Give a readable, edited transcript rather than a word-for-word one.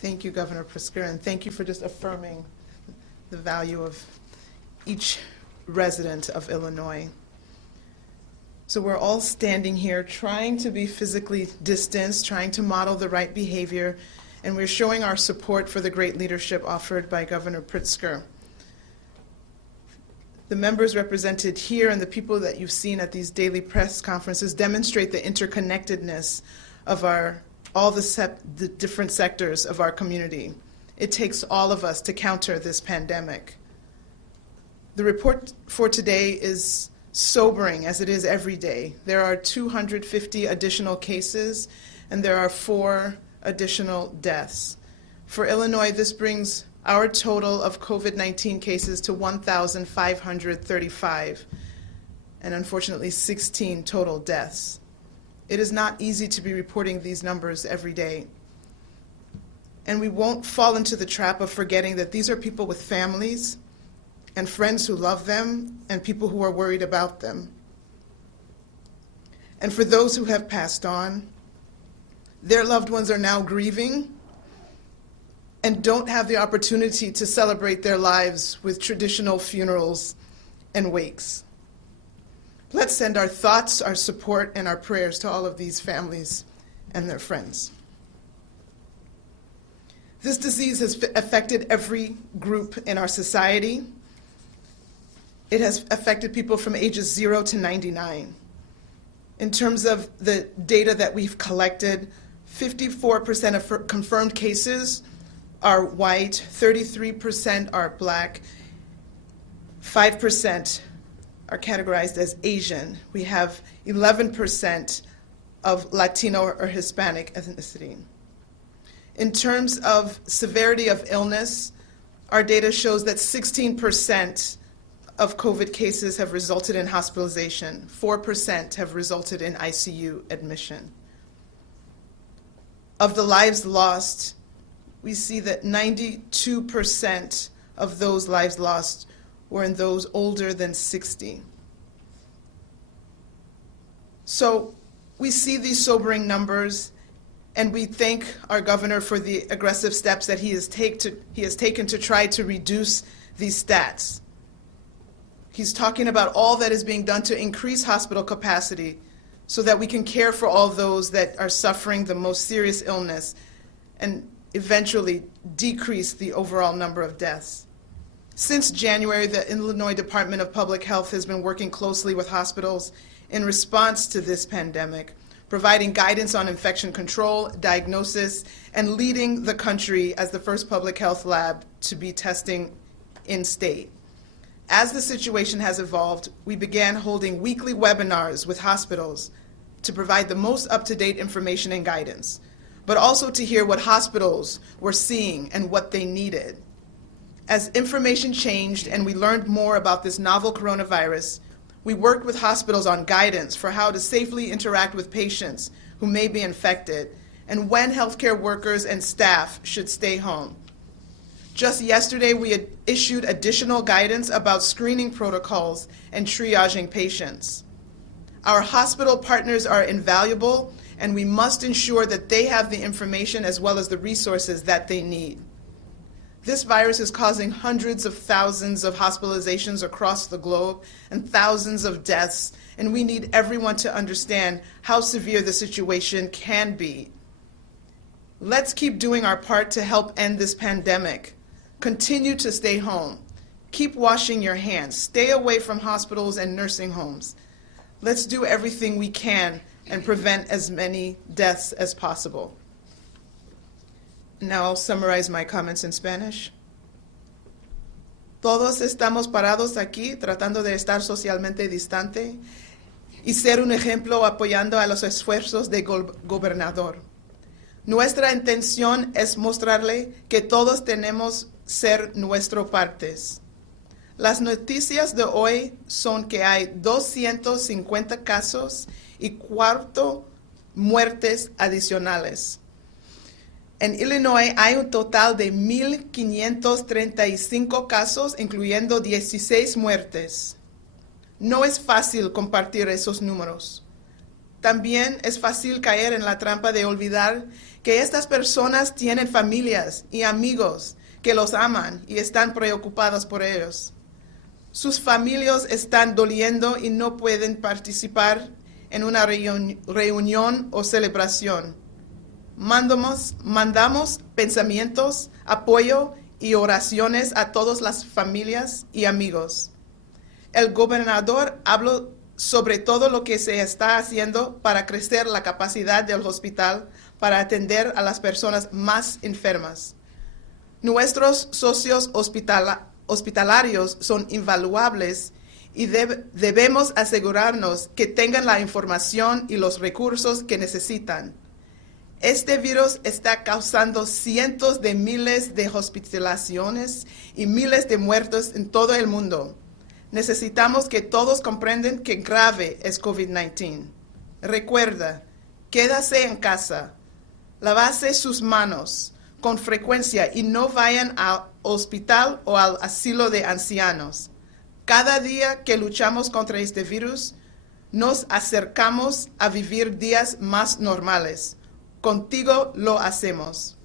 Thank you, Governor Pritzker, and thank you for just affirming the value of each resident of Illinois. So we're all standing here trying to be physically distanced, trying to model the right behavior, and we're showing our support for the great leadership offered by Governor Pritzker. The members represented here and the people that you've seen at these daily press conferences demonstrate the interconnectedness of all the different sectors of our community. It takes all of us to counter this pandemic. The report for today is sobering, as it is every day. There are 250 additional cases, and there are 4 additional deaths. For Illinois, this brings our total of COVID-19 cases to 1,535, and unfortunately 16 total deaths. It is not easy to be reporting these numbers every day. And we won't fall into the trap of forgetting that these are people with families and friends who love them and people who are worried about them. And for those who have passed on, their loved ones are now grieving and don't have the opportunity to celebrate their lives with traditional funerals and wakes. Let's send our thoughts, our support, and our prayers to all of these families and their friends. This disease has affected every group in our society. It has affected people from ages 0 to 99. In terms of the data that we've collected, 54% of confirmed cases are white, 33% are black, 5% are categorized as Asian. We have 11% of Latino or Hispanic ethnicity. In terms of severity of illness, our data shows that 16% of COVID cases have resulted in hospitalization. 4% have resulted in ICU admission. Of the lives lost, we see that 92% of those lives lost were in those older than 60. So we see these sobering numbers, and we thank our governor for the aggressive steps that he has taken to try to reduce these stats. He's talking about all that is being done to increase hospital capacity so that we can care for all those that are suffering the most serious illness and eventually decrease the overall number of deaths. Since January, the Illinois Department of Public Health has been working closely with hospitals in response to this pandemic, providing guidance on infection control, diagnosis, and leading the country as the first public health lab to be testing in-state. As the situation has evolved, we began holding weekly webinars with hospitals to provide the most up-to-date information and guidance, but also to hear what hospitals were seeing and what they needed. As information changed and we learned more about this novel coronavirus, we worked with hospitals on guidance for how to safely interact with patients who may be infected and when healthcare workers and staff should stay home. Just yesterday, we had issued additional guidance about screening protocols and triaging patients. Our hospital partners are invaluable, and we must ensure that they have the information as well as the resources that they need. This virus is causing hundreds of thousands of hospitalizations across the globe and thousands of deaths, and we need everyone to understand how severe the situation can be. Let's keep doing our part to help end this pandemic. Continue to stay home. Keep washing your hands. Stay away from hospitals and nursing homes. Let's do everything we can and prevent as many deaths as possible. Now I'll summarize my comments in Spanish. Todos estamos parados aquí tratando de estar socialmente distante y ser un ejemplo apoyando a los esfuerzos del gobernador. Nuestra intención es mostrarle que todos tenemos ser nuestras partes. Las noticias de hoy son que hay 250 casos y 4 muertes adicionales. En Illinois hay un total de 1,535 casos, incluyendo 16 muertes. No es fácil compartir esos números. también es fácil caer en la trampa de olvidar que estas personas tienen familias y amigos que los aman y están preocupados por ellos. Sus familias están doliendo y no pueden participar en una reunión o celebración. Mandamos pensamientos, apoyo y oraciones a todas las familias y amigos. El gobernador habló sobre todo lo que se está haciendo para crecer la capacidad del hospital para atender a las personas más enfermas. Nuestros socios hospitalarios son invaluables y debemos asegurarnos que tengan la información y los recursos que necesitan. Este virus está causando cientos de miles de hospitalizaciones y miles de muertos en todo el mundo. Necesitamos que todos comprendan que grave es COVID-19. Recuerda, quédase en casa, lávese sus manos con frecuencia y no vayan al hospital o al asilo de ancianos. Cada día que luchamos contra este virus, nos acercamos a vivir días más normales. Contigo lo hacemos.